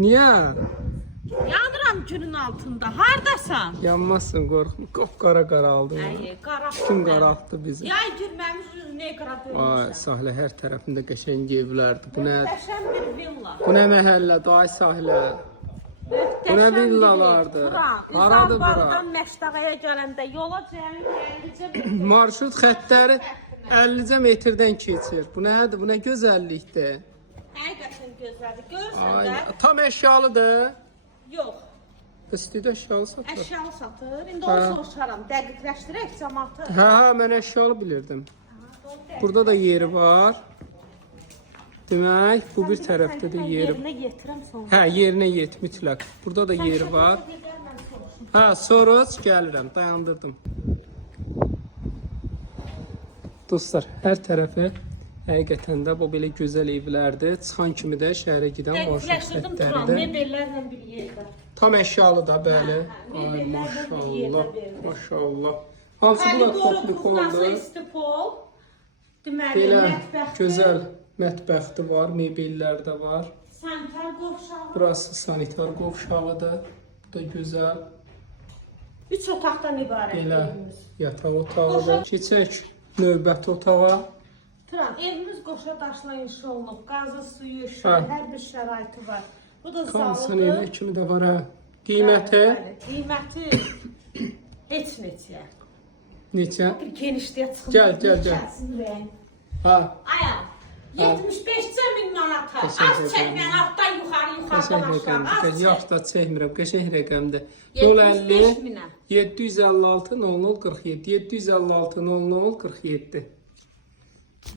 Niyə? Yanıram günün altında. Hardasan? Yanmazsın, qorxma. Qapqara qaraldı. Qaraqdı. Kim qaraltdı bizi? Yay girməmiş üzünə qaraq Ay, ölmüşsən. sahlə hər tərəfində qəşəng evlərdir. Bu nə? Möhtəşəm bir villa. Bu nə məhəllədir, ay sahlə? Bu nə villalardır? Haradır bura? Üzalbardan Məşdağaya gələndə yola cəmi 50-cə Marşrut xəttləri 50 metrdən keçir. Bu nədir? Bu nə gözəllikdir? Həqiqətən gözəldir. Görürsən Ay, də? tam əşyalıdır. Yox. İstidə əşyalı satır. Əşyalı satır. İndi onu soruşaram. Dəqiqləşdirək cəmaatı. Hə, mən əşyalı bilirdim. Burada da yeri var. Demək, bu bir tərəfdə də yeri var. Yerinə yetirəm sonra. Hə, yerinə yet mütləq. Burada da yeri var. Hə, soruş, gəlirəm, dayandırdım. Dostlar, hər tərəfi həqiqətən də bu belə gözəl evlərdir. Çıxan kimi də şəhərə gedən marşrut Dəqiqləşdirdim Turan. xəttləridir. Mebellərlə bir yerdə. Tam əşyalı da, bəli. Ay, Mebellərlə bir maşallah, yerdə verir. maşallah. Hamısı bunlar Koridoru toplu kuxnası kondur. istipol. Deməli, Belə mətbəxdir. gözəl mətbəxti var, mebellər də var. Sanitar qovşağı. Burası sanitar qovşağıdır. Bu da gözəl. 3 otaqdan ibarət Belə evimiz. yataq otağıdır. Keçək növbəti otağa. Turan, evimiz qoşa daşla inşa olunub. Qazı, suyu, işığı, Hə. hər bir şəraiti var. Bu da Kalsın zalıdır. evi kimi də var, hə. Qiyməti Bəli, qiyməti heç neçə. neçə? Bir genişliyə çıxın. Gəl. Ha, Aya, 75 min manata. Qəşəng Az çək mən altdan yuxarı, yuxarıdan qəşəng aşağı. rəqəmdir. Az çək. Yaxşı da çəkmirəm, qəşəng rəqəmdir. 75 050 minə. 756 00 47 756 00 47